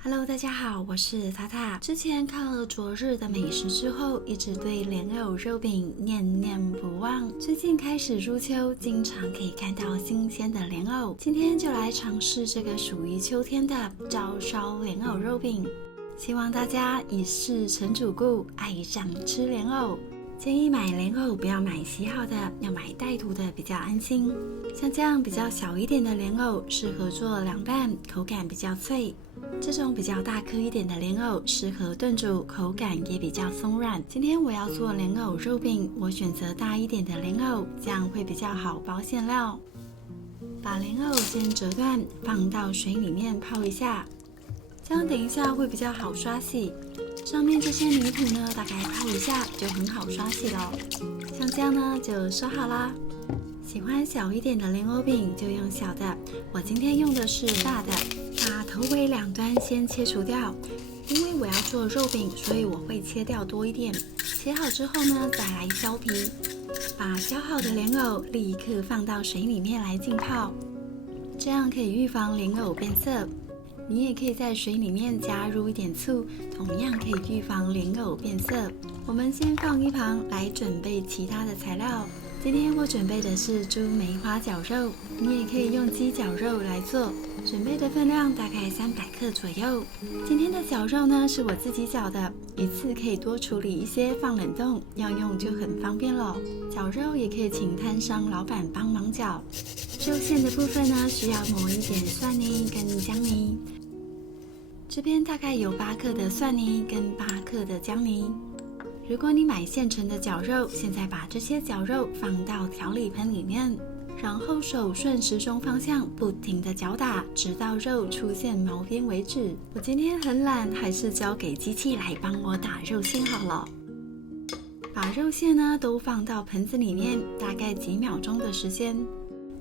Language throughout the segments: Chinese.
Hello， 大家好，我是塔塔。之前看了昨日的美食之后，一直对莲藕肉饼念念不忘。最近开始入秋，经常可以看到新鲜的莲藕。今天就来尝试这个属于秋天的照烧莲藕肉饼。希望大家以事成主顾，爱上吃莲藕。建议买莲藕不要买洗好的，要买带土的比较安心。像这样比较小一点的莲藕适合做凉拌，口感比较脆。这种比较大颗一点的莲藕适合炖煮，口感也比较松软。今天我要做莲藕肉饼，我选择大一点的莲藕，这样会比较好包馅料。把莲藕先折断，放到水里面泡一下，这样等一下会比较好刷洗。上面这些泥土呢，大概泡一下就很好刷洗了。像这样呢就收好啦。喜欢小一点的莲藕饼就用小的，我今天用的是大的。把头尾两端先切除掉，因为我要做肉饼，所以我会切掉多一点。切好之后呢，再来削皮。把削好的莲藕立刻放到水里面来浸泡，这样可以预防莲藕变色。你也可以在水里面加入一点醋，同样可以预防莲藕变色。我们先放一旁来准备其他的材料。今天我准备的是猪梅花绞肉，你也可以用鸡绞肉来做。准备的分量大概300克左右。今天的绞肉呢是我自己绞的，一次可以多处理一些放冷冻，要用就很方便了。绞肉也可以请摊商老板帮忙绞。肉馅的部分呢需要抹一点蒜泥跟姜泥。这边大概有8克的蒜泥跟8克的姜泥。如果你买现成的绞肉，现在把这些绞肉放到调理盆里面，然后手顺时钟方向不停地搅打，直到肉出现毛边为止。我今天很懒，还是交给机器来帮我打肉馅好了。把肉馅呢都放到盆子里面，大概几秒钟的时间，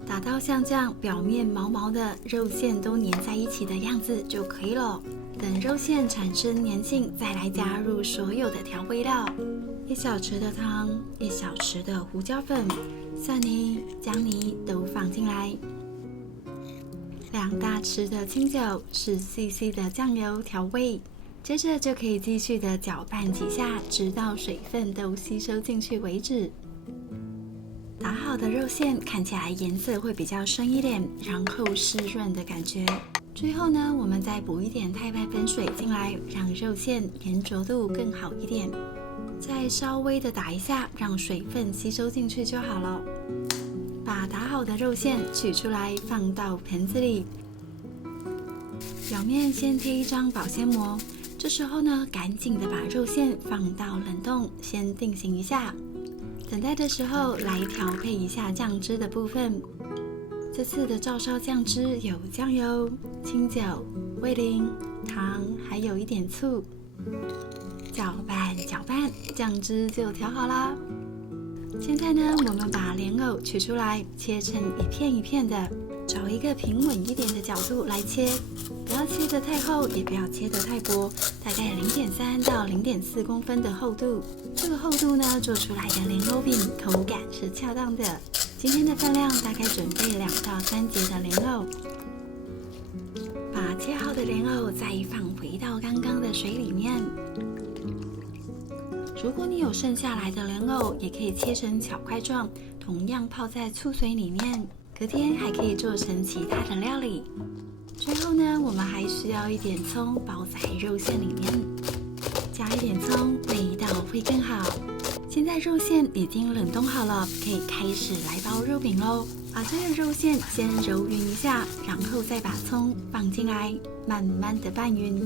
打到像这样表面毛毛的，肉馅都粘在一起的样子就可以了。等肉馅产生粘性，再来加入所有的调味料，1小匙的糖，1小匙的胡椒粉，蒜泥、姜泥都放进来，2大匙的清酒，10cc 的酱油调味。接着就可以继续的搅拌几下，直到水分都吸收进去为止。打好的肉馅看起来颜色会比较深一点，然后湿润的感觉。最后呢，我们再补一点太白粉水进来，让肉馅粘着度更好一点。再稍微的打一下，让水分吸收进去就好了。把打好的肉馅取出来，放到盆子里，表面先贴一张保鲜膜。这时候呢，赶紧的把肉馅放到冷冻，先定型一下。等待的时候来调配一下酱汁的部分。这次的照烧酱汁有酱油、清酒、味淋、糖，还有一点醋。搅拌搅拌，酱汁就调好啦。现在呢，我们把莲藕取出来，切成一片一片的，找一个平稳一点的角度来切，不要切得太厚，也不要切得太薄，大概0.3到0.4公分的厚度。这个厚度呢，做出来的莲藕饼口感是恰当的。今天的分量大概准备2到3节的莲藕。把切好的莲藕再放回到刚刚的水里面。如果你有剩下来的莲藕，也可以切成巧块状，同样泡在醋水里面，隔天还可以做成其他的料理。最后呢，我们还需要一点葱包在肉馅里面，加一点葱，味道会更好。现在肉馅已经冷冻好了，可以开始来包肉饼咯。把这个肉馅先揉匀一下，然后再把葱放进来，慢慢的拌匀，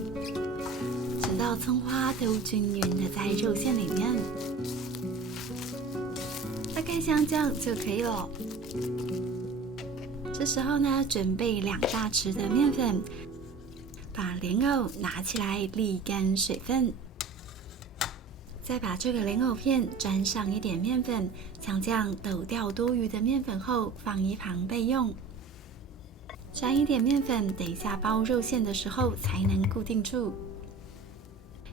直到葱花都均匀的在肉馅里面。大概像这样就可以了。这时候呢，准备2大匙的面粉，把莲藕拿起来沥干水分。再把这个莲藕片沾上一点面粉，像这样抖掉多余的面粉后放一旁备用。沾一点面粉，等一下包肉馅的时候才能固定住。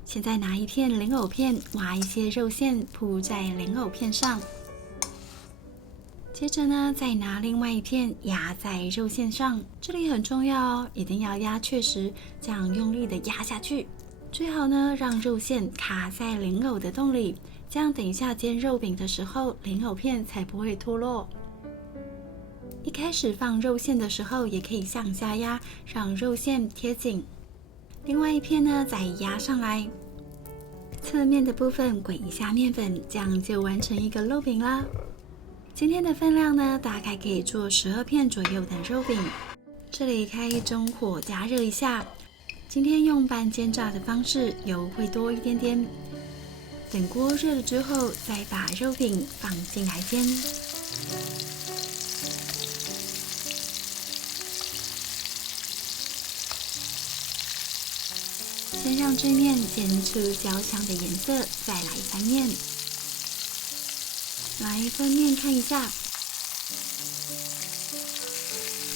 现在拿一片莲藕片，挖一些肉馅铺在莲藕片上，接着呢，再拿另外一片压在肉馅上，这里很重要哦，一定要压确实，这样用力的压下去。最好呢，让肉馅卡在莲藕的洞里，这样等一下煎肉饼的时候，莲藕片才不会脱落。一开始放肉馅的时候，也可以向下压，让肉馅贴紧。另外一片呢，再压上来，侧面的部分滚一下面粉，这样就完成一个肉饼啦。今天的分量呢，大概可以做12片左右的肉饼。这里开中火加热一下。今天用半煎炸的方式，油会多一点点。等锅热了之后，再把肉饼放进来煎。先让这面煎出焦香的颜色，再来翻面。来翻面看一下，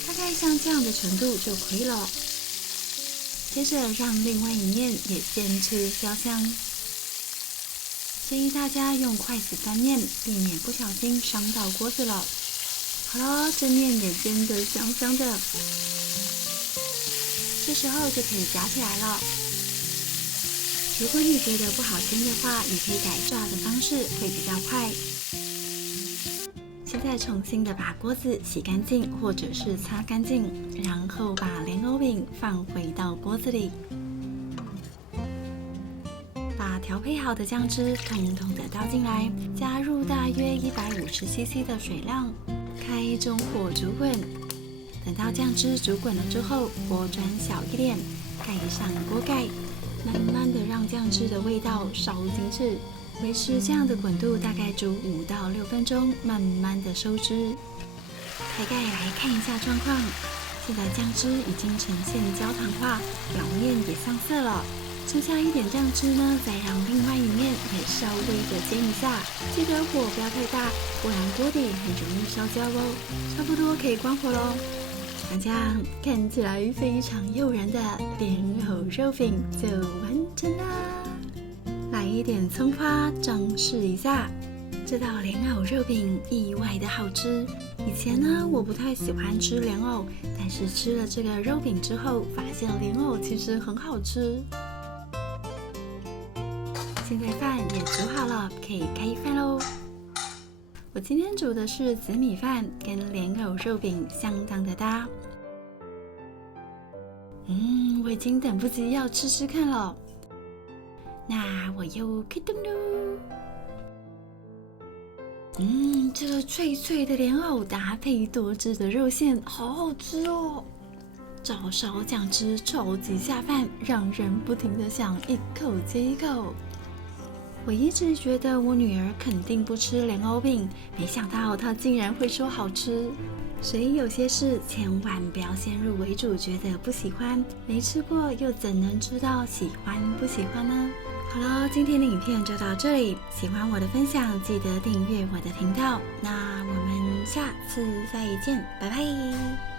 大概像这样的程度就可以了。接着让另外一面也煎出焦香。建议大家用筷子翻面，避免不小心伤到锅子了。好了，这面也煎得香香的，这时候就可以夹起来了。如果你觉得不好煎的话，也可以改炸的方式，会比较快。现在重新的把锅子洗干净或者是擦干净，然后把莲藕饼放回到锅子里，把调配好的酱汁统统的倒进来，加入大约150cc 的水量，开中火煮滚。等到酱汁煮滚了之后，火转小一点，盖上锅盖，慢慢的让酱汁的味道烧进去。维持这样的滚度，大概煮5到6分钟，慢慢的收汁。开盖来看一下状况，现在酱汁已经呈现焦糖化，表面也上色了。剩下一点酱汁呢，再让另外一面也稍微的煎一下，记得火不要太大，不然锅底很容易烧焦哦。差不多可以关火喽。那这样看起来非常诱人的莲藕肉饼就完成啦。来一点葱花装饰一下，这道莲藕肉饼意外的好吃。以前呢，我不太喜欢吃莲藕，但是吃了这个肉饼之后，发现莲藕其实很好吃。现在饭也煮好了，可以开饭喽。我今天煮的是紫米饭，跟莲藕肉饼相当的搭。我已经等不及要吃吃看了。那我又开动喽。这个脆脆的莲藕搭配多汁的肉馅，好好吃哦！照烧酱汁超级下饭，让人不停的想一口接一口。我一直觉得我女儿肯定不吃莲藕饼，没想到她竟然会说好吃。所以有些事千万不要先入为主，觉得不喜欢，没吃过又怎能知道喜欢不喜欢呢？好了，今天的影片就到这里。喜欢我的分享，记得订阅我的频道。那我们下次再见，拜拜。